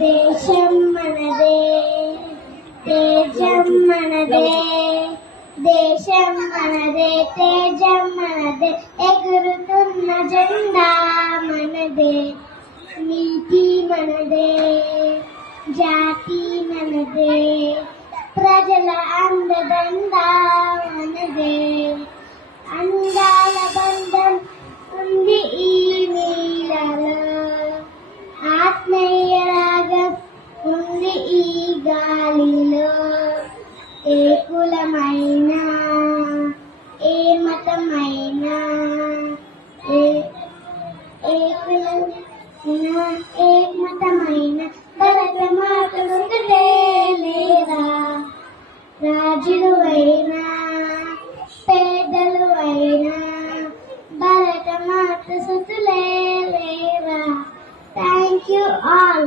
దేశం మనదే, తేజం మనదే, దేశం మనదే, తేజం మనదే, ఎగురుతున్న జెండా మనదే, నీతి మనదే, జాతి మనదే, ప్రజల అండదండ మనదే, అందాల బంధం ఉంది ఈ నీళ్ళలో, ఆత్మీయ రాగం ఉంది ఈ గాలిలో, ఏ కులమైనా ఏ మతమైనా ఏ కులమైనా ఏ మతమైనా భరత మాతను ఒకటే లేరా, రాజులు అయినా పేదలు అయినా భరత మాత సుతులే లేరా. Thank you all.